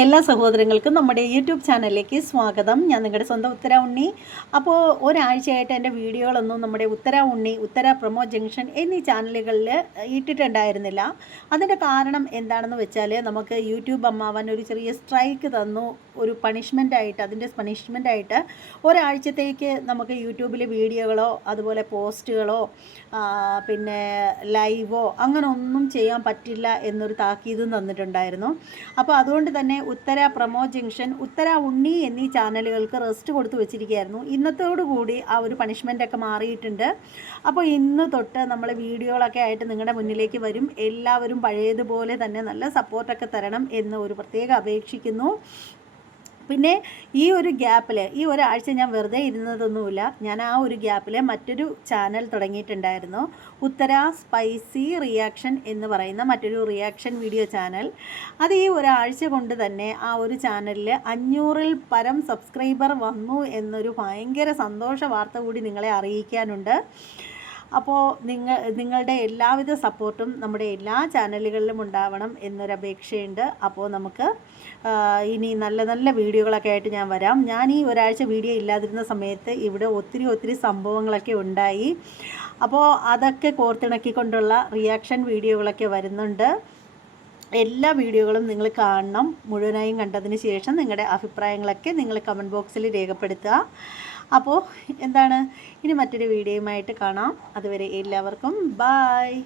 എല്ലാ സഹോദരങ്ങൾക്കും നമ്മുടെ യൂട്യൂബ് ചാനലിലേക്ക് സ്വാഗതം. ഞാൻ നിങ്ങളുടെ സ്വന്തം ഉത്തര ഉണ്ണി അപ്പോൾ ഒരാഴ്ചയായിട്ട് എന്റെ വീഡിയോകളൊന്നും നമ്മുടെ ഉത്തര ഉണ്ണി ഉത്തര പ്രമോ ജംഗ്ഷൻ എന്നീ ചാനലുകളിൽ ഇട്ടിട്ടുണ്ടായിരുന്നില്ല. അതിന്റെ കാരണം എന്താണെന്ന് വെച്ചാൽ നമുക്ക് യൂട്യൂബ് അമ്മാവൻ ഒരു ചെറിയ സ്ട്രൈക്ക് തന്നു. ഒരു പണിഷ്മെന്റ് ആയിട്ട് അതിന്റെ പണിഷ്മെന്റ് ആയിട്ട് ഒരാഴ്ചത്തേക്ക് നമുക്ക് യൂട്യൂബിൽ വീഡിയോകളോ അതുപോലെ പോസ്റ്റുകളോ പിന്നെ ലൈവോ അങ്ങനെ ഒന്നും ചെയ്യാൻ പറ്റില്ല എന്നൊരു താക്കീതും തന്നിട്ടുണ്ടായിരുന്നു. അപ്പോൾ അതുകൊണ്ട് തന്നെ ഉത്തര പ്രമോ ജംഗ്ഷൻ ഉത്തര ഉണ്ണി എന്നീ ചാനലുകൾക്ക് റെസ്റ്റ് കൊടുത്തു വെച്ചിരിക്കുകയായിരുന്നു. ഇന്നത്തോടു കൂടി ആ ഒരു പണിഷ്മെന്റ് ഒക്കെ മാറിയിട്ടുണ്ട്. അപ്പോൾ ഇന്ന് തൊട്ട് നമ്മൾ വീഡിയോകളൊക്കെ ആയിട്ട് നിങ്ങളുടെ മുന്നിലേക്ക് വരും. എല്ലാവരും പഴയതുപോലെ തന്നെ നല്ല സപ്പോർട്ടൊക്കെ തരണം എന്ന് ഒരു പ്രത്യേക അപേക്ഷിക്കുന്നു. പിന്നെ ഈ ഒരു ഗ്യാപ്പിൽ ഈ ഒരാഴ്ച ഞാൻ വെറുതെ ഇരുന്നതൊന്നുമില്ല. ഞാൻ ആ ഒരു ഗ്യാപ്പിൽ മറ്റൊരു ചാനൽ തുടങ്ങിയിട്ടുണ്ടായിരുന്നു. ഉത്തര സ്പൈസി റിയാക്ഷൻ എന്ന് പറയുന്ന മറ്റൊരു റിയാക്ഷൻ വീഡിയോ ചാനൽ. അത് ഈ ഒരാഴ്ച കൊണ്ട് തന്നെ ആ ഒരു ചാനലിൽ അഞ്ഞൂറിൽ പരം സബ്സ്ക്രൈബർ വന്നു എന്നൊരു ഭയങ്കര സന്തോഷ വാർത്ത കൂടി നിങ്ങളെ അറിയിക്കാനുണ്ട്. അപ്പോൾ നിങ്ങൾ നിങ്ങളുടെ എല്ലാവിധ സപ്പോർട്ടും നമ്മുടെ എല്ലാ ചാനലുകളിലും ഉണ്ടാവണം എന്നൊരപേക്ഷയുണ്ട്. അപ്പോൾ നമുക്ക് ഇനി നല്ല നല്ല വീഡിയോകളൊക്കെ ആയിട്ട് ഞാൻ വരാം. ഞാൻ ഈ ഒരാഴ്ച വീഡിയോ ഇല്ലാതിരുന്ന സമയത്ത് ഇവിടെ ഒത്തിരി ഒത്തിരി സംഭവങ്ങളൊക്കെ ഉണ്ടായി. അപ്പോൾ അതൊക്കെ കോർത്തിണക്കിക്കൊണ്ടുള്ള റിയാക്ഷൻ വീഡിയോകളൊക്കെ വരുന്നുണ്ട്. എല്ലാ വീഡിയോകളും നിങ്ങൾ കാണണം. മുഴുവനായും കണ്ടതിന് ശേഷം നിങ്ങളുടെ അഭിപ്രായങ്ങളൊക്കെ നിങ്ങൾ കമന്റ് ബോക്സിൽ രേഖപ്പെടുത്തുക. അപ്പോൾ എന്താണ്? ഇനി മറ്റൊരു വീഡിയോയുമായിട്ട് കാണാം. അതുവരെ എല്ലാവർക്കും ബായ്